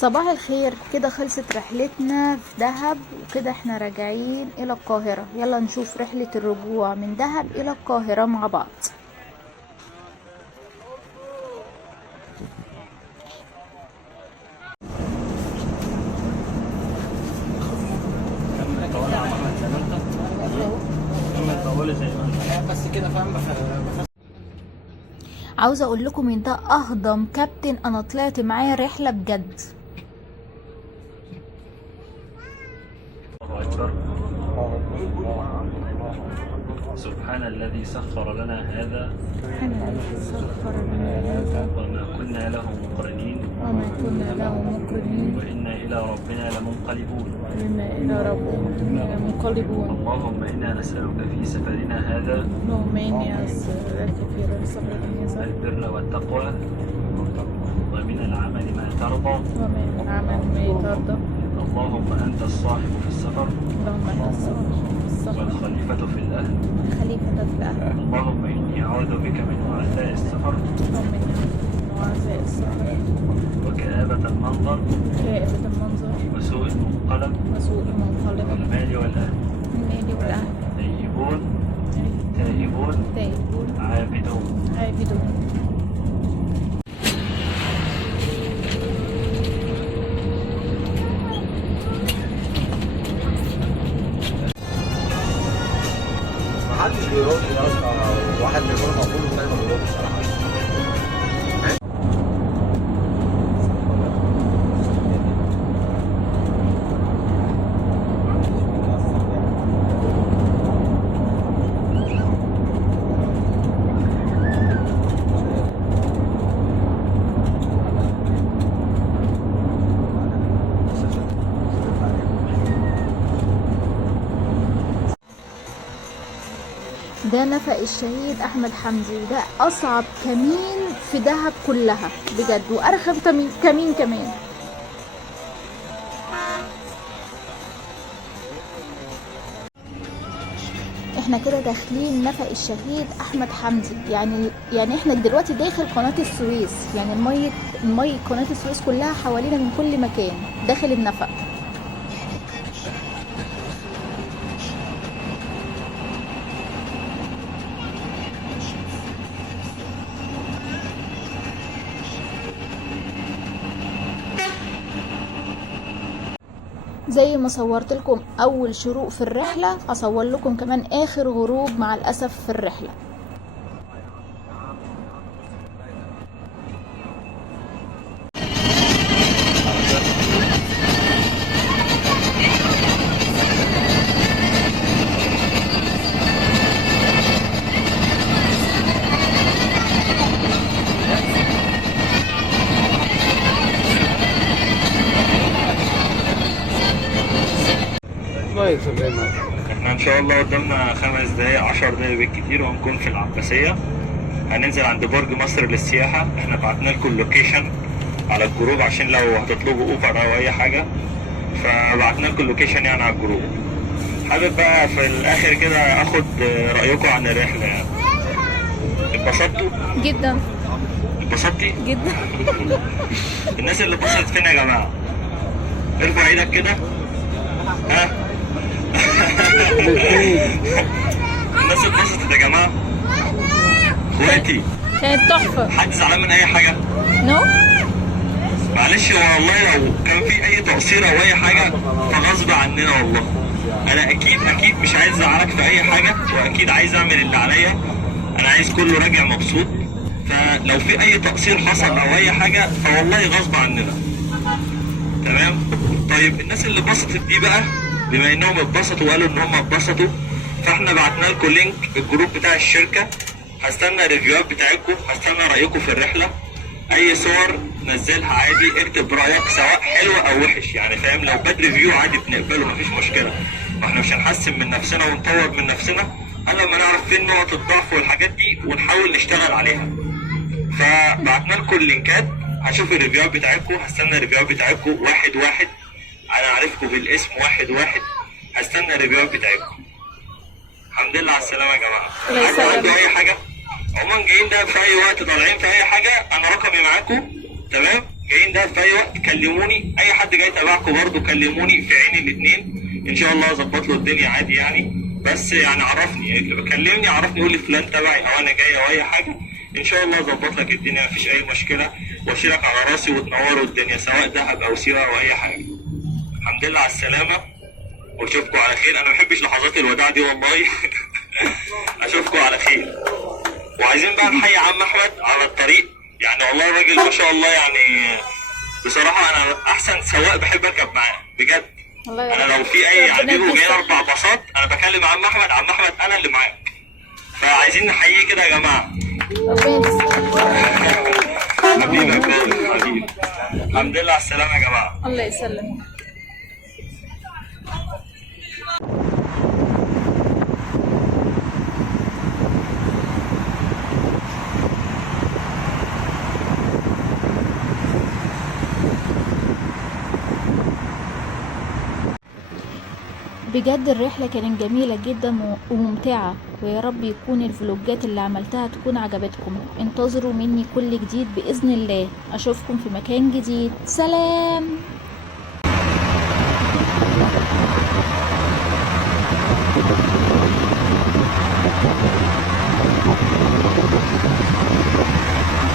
صباح الخير. كده خلصت رحلتنا في دهب، وكده احنا راجعين الى القاهرة. يلا نشوف رحلة الرجوع من دهب الى القاهرة مع بعض. بس كده فاهم. عاوزة اقول لكم ان ده اهضم كابتن انا طلعت معاه رحلة بجد. سبحان الذي سخر لنا هذا وما كنا له مقرنين وإنا إلى ربنا لمنقلبون اللهم إنا نسألك في سفرنا هذا البر والتقوى ومن العمل ما ترضى اللهم أنت الصاحب في السفر والخليفة في الأهل اللهم إني أعوذ بك من وعثاء السفر وكآبة المنظر وسوء المنقلب والمال والأهل تائبون عابدون. محدش بيرد يا اسطى، واحد بيكون مقبول والتاني ما بيردش صراحه. ده نفق الشهيد احمد حمدي، وده اصعب كمين في دهب كلها بجد، وارخم كمين كمان. احنا كده داخلين نفق الشهيد احمد حمدي، يعني احنا دلوقتي داخل قناة السويس، يعني المية قناة السويس كلها حوالينا من كل مكان داخل النفق. زي ما صورت لكم اول شروق في الرحلة، هصور لكم كمان اخر غروب مع الاسف في الرحلة. احنا ان شاء الله قدامنا 5 دقايق 10 دقايق بالكتير وهنكون في العباسية. هننزل عند برج مصر للسياحة. احنا بعتنا لكم اللوكيشن على الجروب عشان لو هتطلبوا اوفر او اي حاجة، فبعتنا لكم اللوكيشن يعني على الجروب. حابب بقى في الاخر كده اخد رأيكم عن الرحلة. يعني اتبسطتوا؟ جدا. اتبسطتي؟ جدا. الناس اللي اتبسطت فين يا جماعة؟ ارفع ايدك كده. ها؟ الناس اتبسطت يا جماعة؟ اخواتي كانت تحفة. حد زعلان من اي حاجة؟ نو؟ معلش والله لو كان في اي تقصير او اي حاجة فغصب عننا والله. انا اكيد مش عايز ازعلك في اي حاجة، واكيد عايز اعمل اللي عليا. انا عايز كله راجع مبسوط، فلو في اي تقصير حصل او اي حاجة فوالله غصب عننا. تمام؟ طيب الناس اللي اتبسطت دي بقى، بما انهم اتبسطوا وقالوا ان هم اتبسطوا، فاحنا بعتنا لكم لينك الجروب بتاع الشركة. هستنى الريفيوهات بتاعتكم، هستنى رايكم في الرحلة. اي صور نزلها عادي، اكتب رايك سواء حلو او وحش، يعني فاهم؟ لو باد ريفيو عادي بنقبله مفيش مشكلة. ما احنا مش هنحسن من نفسنا ونطور من نفسنا الا لما نعرف فين نقط الضعف والحاجات دي ونحاول نشتغل عليها. فبعتنا لكم اللينكات، هشوف الريفيوهات بتاعتكم، هستنى الريفيوهات بتاعتكم واحد. انا عارفكم بالاسم واحد. هستنى الريفيوهات بتاعتكم. الحمد لله على السلامة يا جماعة. حد عنده اي حاجة؟ عموما جايين ده في اي وقت، طالعين في اي حاجة، انا رقمي معاكم. تمام؟ جايين ده في اي وقت كلموني، اي حد جاي تبعكم برضه كلموني في عين الاثنين ان شاء الله اظبط له الدنيا عادي يعني. بس يعني عرفني، اللي بكلمني عرفني يقول لي فلان تبعي او انا جاي او اي حاجه، ان شاء الله اظبط لك الدنيا مفيش اي مشكله، واشيلك على راسي وتنوروا الدنيا سواء ذهب او سيره او اي حاجه. الحمد لله على السلامه واشوفكم على خير. انا ما بحبش لحظات الوداع دي والله. اشوفكم على خير. وعايزين بقى نحيي عم احمد على الطريق، يعني والله الراجل ما شاء الله يعني بصراحه انا احسن سواق بحب اركب معاه بجد. انا لو في اي يعني بيبقوا جايين 4 باصات انا بكلم عم احمد، عم احمد انا اللي معاك، فعايزين نحييه كده يا جماعه. حبيبي يا كريم حبيبي. الحمد لله على السلامه يا جماعه. الله يسلمك. بجد الرحلة كانت جميلة جدا وممتعة، ويا رب يكون الفلوجات اللي عملتها تكون عجبتكم. انتظروا مني كل جديد بإذن الله. أشوفكم في مكان جديد. سلام.